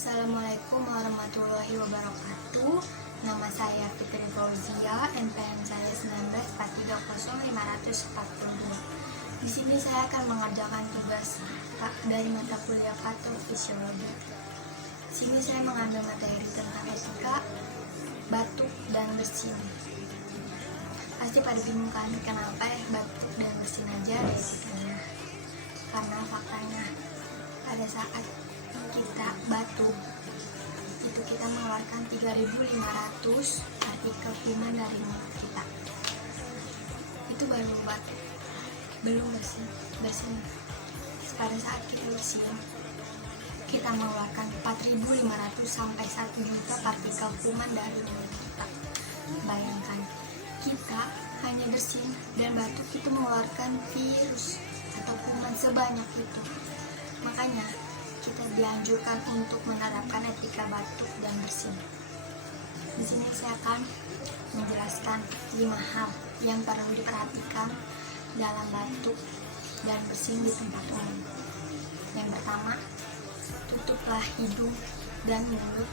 Assalamualaikum warahmatullahi wabarakatuh. Nama saya Fitri Fauzia, NPM saya 194305442. Di sini saya akan mengerjakan tugas dari mata kuliah patofisiologi. Di sini saya mengambil materi tentang etika, batuk dan bersin. Pasti pada bingung kan kenapa batuk dan bersin aja ada etikanya? Karena faktanya pada saat kita batuk itu kita mengeluarkan 3.500 partikel kuman dari mulut kita. Itu baru batuk, belum bersin. Pada saat kita bersin, kita mengeluarkan 4.500 sampai 1 juta partikel kuman dari mulut kita. Bayangkan, kita hanya bersin dan batuk itu mengeluarkan virus atau kuman sebanyak itu. Makanya kita dianjurkan untuk menerapkan etika batuk dan bersin. Di sini saya akan menjelaskan 5 hal yang perlu diperhatikan dalam batuk dan bersin di tempat umum. Yang pertama, tutuplah hidung dan mulut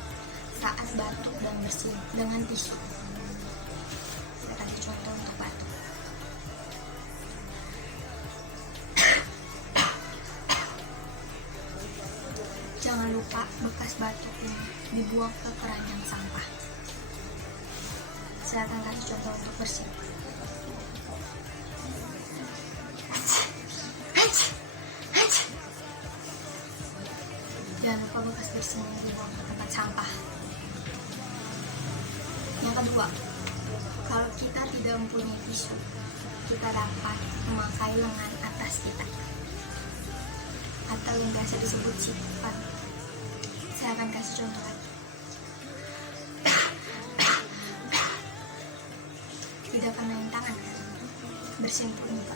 saat batuk dan bersin dengan tisu. Saya kasih contoh untuk batuk. Jangan lupa bekas batuk ini dibuang ke keranjang sampah. Saya akan kasih contoh untuk bersin. Jangan lupa bekas bersin ini dibuang ke tempat sampah. Yang kedua, kalau kita tidak mempunyai tisu, kita dapat memakai lengan atas kita atau yang biasa disebut sipan. Saya akan kasih contoh lagi. Tidak pernah tangan, bersin muka.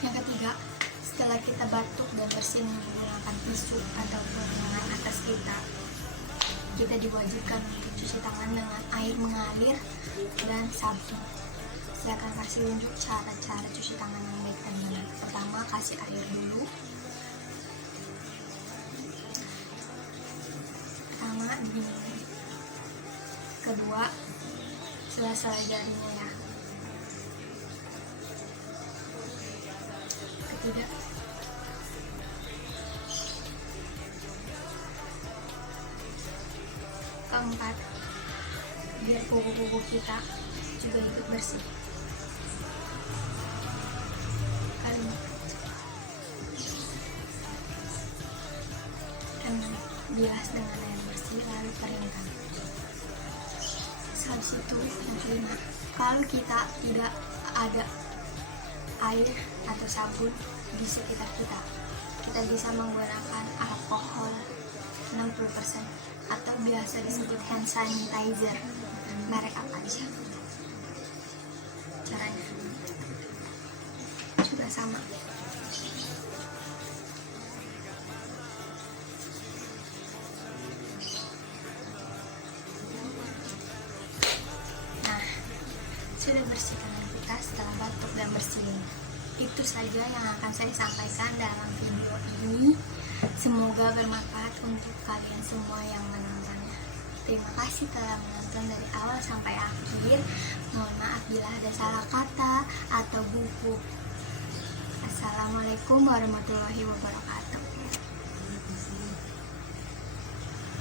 Yang ketiga, setelah kita batuk dan bersin menggunakan tisu atau lengan atas kita diwajibkan untuk cuci tangan dengan air mengalir dan sabun. Saya akan kasih unjuk cara cuci tangan yang baik dan benar. Pertama, kasih air dulu. Pertama, begini. Kedua, sela-sela jarinya ya. Ketiga, keempat, biar kuku-kuku kita juga ikut bersih. Kelima, bilas dengan air bersih lalu keringkan. Habis itu yang kelima, kalau kita tidak ada air atau sabun di sekitar kita bisa menggunakan alkohol 60% atau biasa disebut hand sanitizer, merek apa aja. Caranya juga sama. Nah, sudah bersih tangan kita setelah batuk dan bersin. Itu saja yang akan saya sampaikan dalam video ini. Semoga bermanfaat untuk kalian semua yang menontonnya. Terima kasih telah menonton dari awal sampai akhir. Mohon maaf bila ada salah kata atau buku. Assalamualaikum warahmatullahi wabarakatuh.